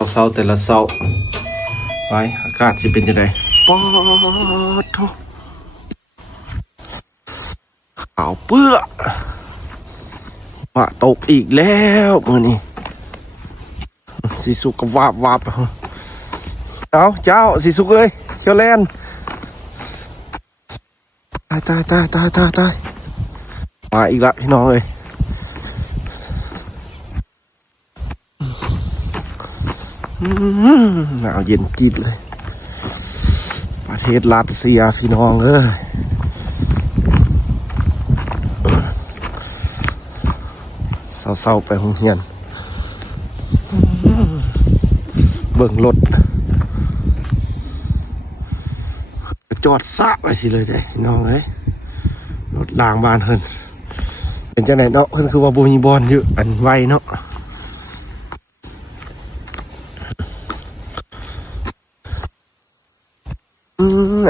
เศร้าแต่ละเศร้าไว้อากาศจะเป็นยังไงป๊อดโถขาวเปื้อว่าตกอีกแล้วมือนี้สีสุกก็วาบเอาเจ้าสีสุกเลยเชียวแลนตายมาอีกละพี่น้องเลยหนาวเย็นจิตเลยประเทศรัสเซียพี่น้องเอ้ยเศร้าๆไปโรงเรียนเบิ่งรถจอดซะไปสิเลยได้พี่น้องเอ้ยรถล้างบ้านเพิ่นเป็นจังไหนเนาะเพิ่นคือว่าบ่มีบอลอยู่อันไวเนาะ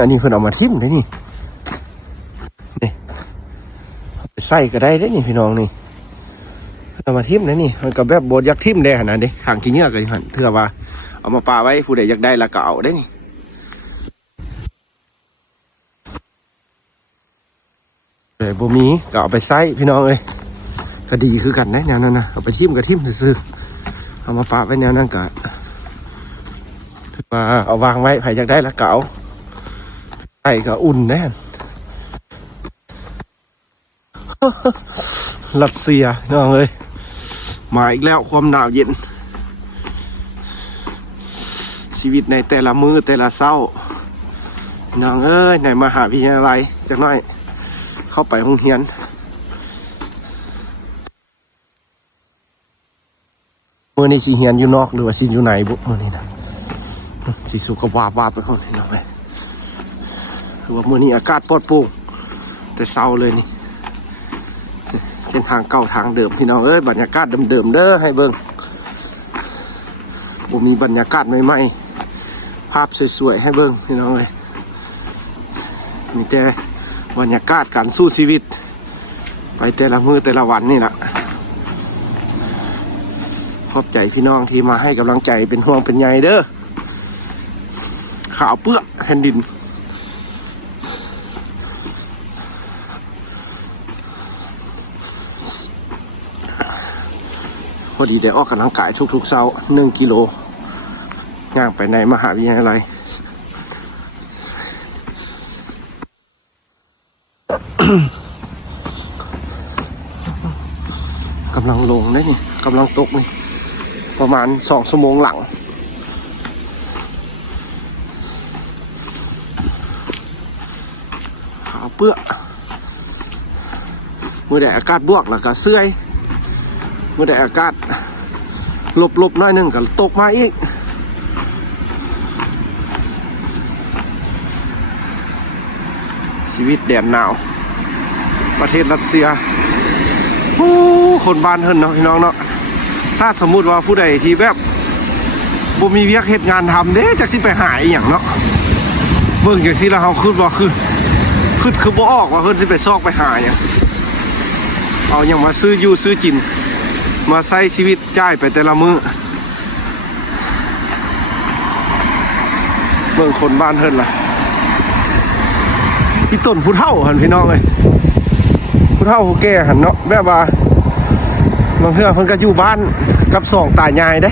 อันนี้เพิ่นเอามาทิ่มได้นี่ไปใส่ก็ได้ได้นี่พี่น้องนี่เอามาทิ่มได้นี่มันก็แบบบ่อยากทิ่มได้ขนาดนี้ทางขี้เหงื่อก็หั่นเถื่อว่าเอามาปาไว้ผู้ใดอยากได้แล้วก็เอาได้นี่แต่บ่มีก็เอาไปใส่พี่น้องเอ้ยก็ดีคือกันนะแนวนั้นนะเอาไปทิ่มก็ทิ่มซื่อๆเอามาปาไว้แนวนั้นก็มาเอาวางไว้ใครอยากได้แล้วก็เอาใส่ก็อุ่นแน่รัสเซียน้องเอ้ยมาอีกแล้วความหนาวเย็นชีวิตในแต่ละมื้อแต่ละเช้าน้องเอ้ยในมหาวิทยาลัยจักหน่อยเข้าไปโรงเรียนมื้อนี้สิเรียนอยู่นอกหรือว่าสิอยู่ในบุมื้อนี้นะสิสุขวาบไปห้องนี้น้องเอ้ยคือว่ามื้อนี้อากาศปลอดโปร่งแต่เช้าเลยนี่เส้นทางเก่าทางเดิมพี่น้องเอ้ยบรรยากาศเดิมๆเด้อให้เบิ่งบ่มีบรรยากาศใหม่ๆภาพสวยๆให้เบิ่งพี่น้องเอ้ยมีแต่บรรยากาศการสู้ชีวิตไปแต่ละมื้อแต่ละวันนี่แหละขอบใจพี่น้องที่มาให้กำลังใจเป็นห่วงเป็นใยเด้อขาวเปื้อแผ่นดินพอดีได้ออกกำลังกายทุกๆเช้า1 กิโลย่างไปในมหาวิทยาลัยกำลังลงได้นี่กำลังตกนี่ประมาณ2 ชั่วโมงหลังขาวเปื้อเมื่อใดอากาศบวกแล้วก็เสื่อยเมื่อใดอากาศลบๆน้อยนึงก็ตกมาอีกชีวิตแดนหนาวประเทศรัสเซียคนบ้านเฮิรนเนาะพี่น้องเนาะถ้าสมมุติว่าผู้ใดที่แบบบ่มีเวียกเหตุงานทำเด้จักสิไปหาอีหยังเนาะเบิ่งจังซี่แล้วเฮาคิดว่าคือบ่ออกว่าเพิ่นสิไปซอกไปหาหยังเอาหยังมาซื้ออยู่ซื้อกินมาใช้ชีวิตจ่ายไปแต่ละมื้อเบิ่งคนบ้านเฮิรนล่ะที่ต้นผู้เฒ่าหั่นพี่น้องเอ้ยผู้เฒ่าผู้แก่หั่นเนาะแบบว่าบางเทื่อเพิ่นก็อยู่บ้านกับสองตายายเด้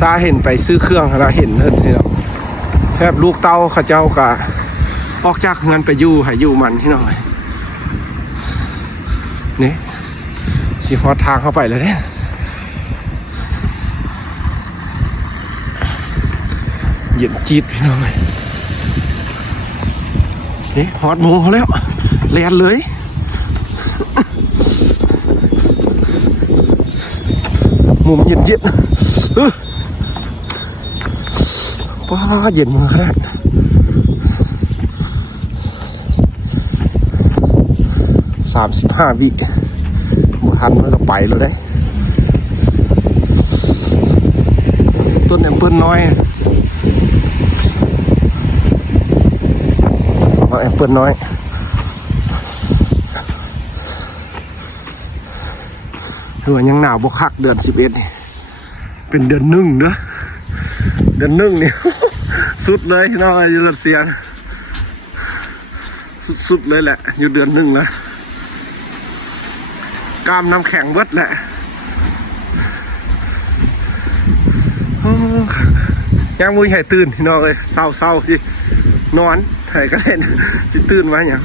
ซาเห็นไปซื้อเครื่องแล้วเห็นเพิ่นพี่น้องแบบลูกเต้าเขาเจ้าก็ออกจากงานไปอยู่ให้อยู่มันพี่น้องนี่สิฮอดทางเข้าไปแล้วเด้เย็นจี๊ดพี่น้องนี่ฮอดหมูเขาแล้วแล่นเลยมุมเย็นป้าเย็นมือขนาด35 วิบ่ทันมันก็ไปแล้วได้ต้นแอปเปิ้ลน้อยแอปเปิ้ลน้อยคือว่ายังหนาวบกคักเดือน11นี่ เป็นเดือนหนึ่งเนอะเดือนหนึ่งเนี่ย สุดเลยเนาะอยู่รัสเซียสุดเลยแหละอยู่เดือนหนึ่งแล้วกล้ามน้ำแข็งเบิดแหละยังมุ้ยให้ตื่นพี่น้องเลยเศร้าที่นอนไห้ก็เล่นสิตื่นมาอย่าง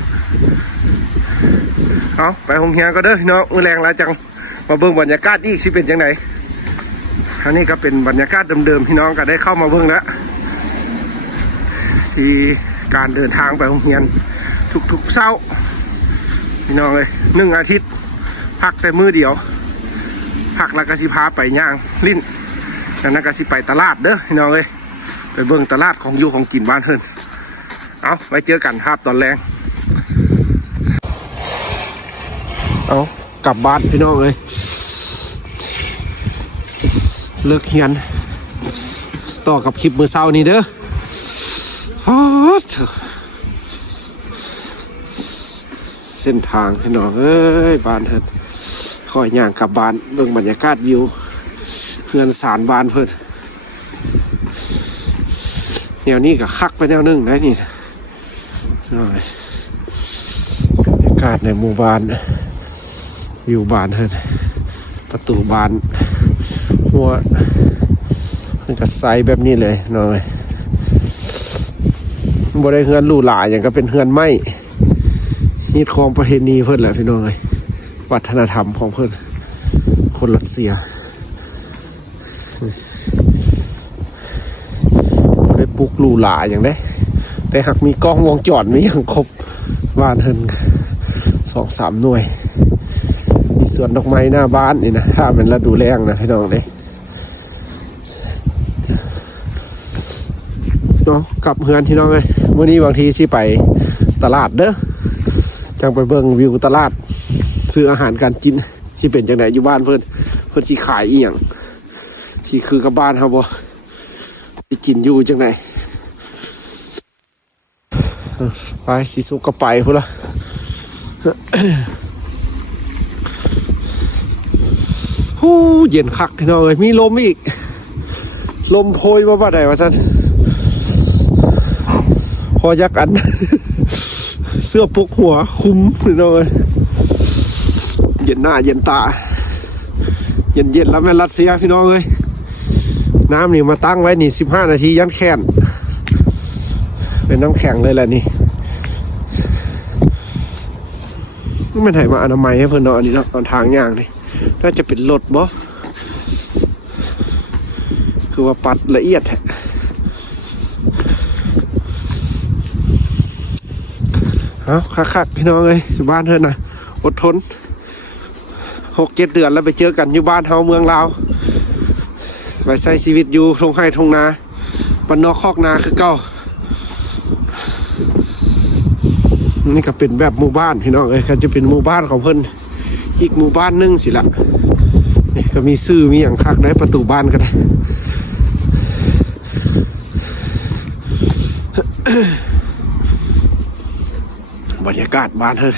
เอาไปโรงเรียนก็เด้อพี่น้องมื้อแรงแล้วจังมาเบิ่งบรรยากาศอีกสิเป็นจังไดอันนี้ก็เป็นบรรยากาศเดิมๆพี่น้องก็ได้เข้ามาเบิ่งแล้วที่การเดินทางไปโรงเรียนทุกๆเช้าพี่น้องเลย1 อาทิตย์พักแต่มื้อเดียวพักแล้วก็สิพาไปย่างลิ้นแล้วนั่นก็สิไปตลาดเด้อพี่น้องเลยไปเบิ่งตลาดของอยู่ของกินบ้านเพิ่นเอาไว้เจอกันครับตอนแรงเอากลับบ้านพี่น้องเลยเลิกเรียนต่อกับคลิปมื้อเช้านี้เด้อเส้นทางพี่น้องเอ้ยบ้านเพิ่นคอยย่างกลับบ้านเบิ่งบรรยากาศวิวเพื่อนสารบ้านเพิ่นแนวนี้ก็คักไปแนวนึงนะนี่บรรยากาศในหมู่บ้านวิวบ้านเพิ่นประตูบ้านหัวมันก็ใสแบบนี้เลยน้อยบ่ได้เฮือนหรูหราอย่างก็เป็นเฮือนไม้นี่ของประเพณีเพิ่นแหละพี่น้องเอ้ยวัฒนธรรมของเพิ่นคนรัสเซียบ่ได้ปลุกหรูหราอย่างได้แต่หากมีกล้องวงจรมีอย่างครบบ้านเพิ่น2-3 หน่วยมีสวนดอกไม้หน้าบ้านนี่นะถ้าเป็นฤดูแล้งนะพี่น้องเด้เนาะกลับเฮือนพี่น้องเลยวันนี้บางทีสิไปตลาดเด้อจังไปเบิ่งวิวตลาดซื้ออาหารการกินสิเป็นจังไดอยู่บ้านเพิ่นสิขายอีหยังสิคือกับบ้านเฮาบ่สิกินอยู่จังไดไปสิสุกก็ไปพุ่นล่ะ ฮู้เย็นคักพี่น้องเอ้ยมีลมอีกลมโพยมาบ่ได้ว่าซั่นพอยักอัน เสื้อปุกหัวคุ้มพี่น้องเอ้ยเย็นหน้าเย็นตาเย็นแล้วแม่รัสเซียพี่น้องเอ้ยน้ำนี่มาตั้งไว้นี่15 นาทียันแค้นเป็นน้ำแข็งเลยแหละนี่ไม่ถ่ายมาอนามัยให้เพื่อนเนาะอันนี้เนาะตอนทางย่างนี่น่าจะเป็นรถบ่คือว่าปัดละเอียดแท้เอาคักๆพี่น้องเอ้ยอยู่บ้านเธอนะอดทน6-7 เดือนแล้วไปเจอกันอยู่บ้านเฮาเมืองลาวไปใช้ชีวิตอยู่ทงไร่ทงนาบ้านนอกคอกนาคือเก่านี่ก็เป็นแบบหมู่บ้านพี่น้องเอ้ยก็จะเป็นหมู่บ้านของเพิ่นอีกหมู่บ้านนึงสิละนี่ก็มีซื่อมีอย่างคักได้ประตูบ้านก็ได้ บรรยากาศบ้านเธอ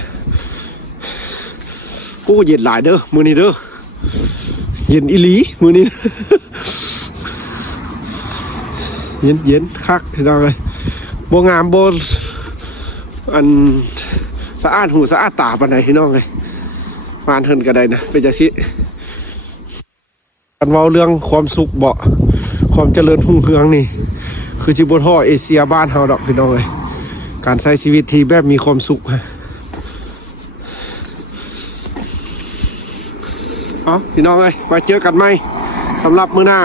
โอ้เย็นหลายเด้อมื้อนี้เด้อเย็นอีหลีมื้อนี้ เย็นคักพี่น้องเอ้ยบ่งามบ่อันสะอาดหูสะอาดตาปานใดพี่น้องเอ้ยบ้านเพิ่นก็ได้นะเป็นจังซี่กันเว้าเรื่องความสุขบ่ความเจริญรุ่งเรืองนี่คือสิบ่ท้อเอเชียบ้านเฮาดอกพี่น้องเอ้ยการใช้ชีวิตที่แบบมีความสุขเอาพี่น้องเอ้ยไว้เจอกันไหมสำหรับมื้อหน้า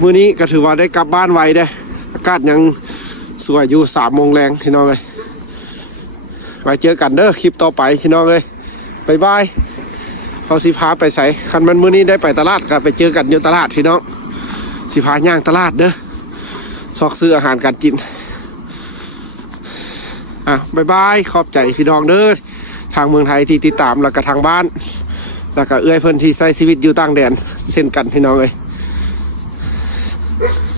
มื้อนี้ก็ถือว่าได้กลับบ้านไวเด้อากาศยังสวยอยู่3 โมงแรงพี่น้องเอ้ยไว้เจอกันเด้อคลิปต่อไปพี่น้องเอ้ยบ๊ายบายเอาสิพาไปใส่คันมันมื้อนี้ได้ไปตลาดก็ไปเจอกันอยู่ตลาดพี่น้องสิพาย่างตลาดเด้อซอกซื้ออาหารการกินบ๊ายบายขอบใจพี่น้องเด้อทางเมืองไทยที่ติดตามแล้วก็ทางบ้านแล้วก็เอื้อยเพิ่นที่ใช้ชีวิตอยู่ต่างแดนเช่นกันพี่น้องเอ้ย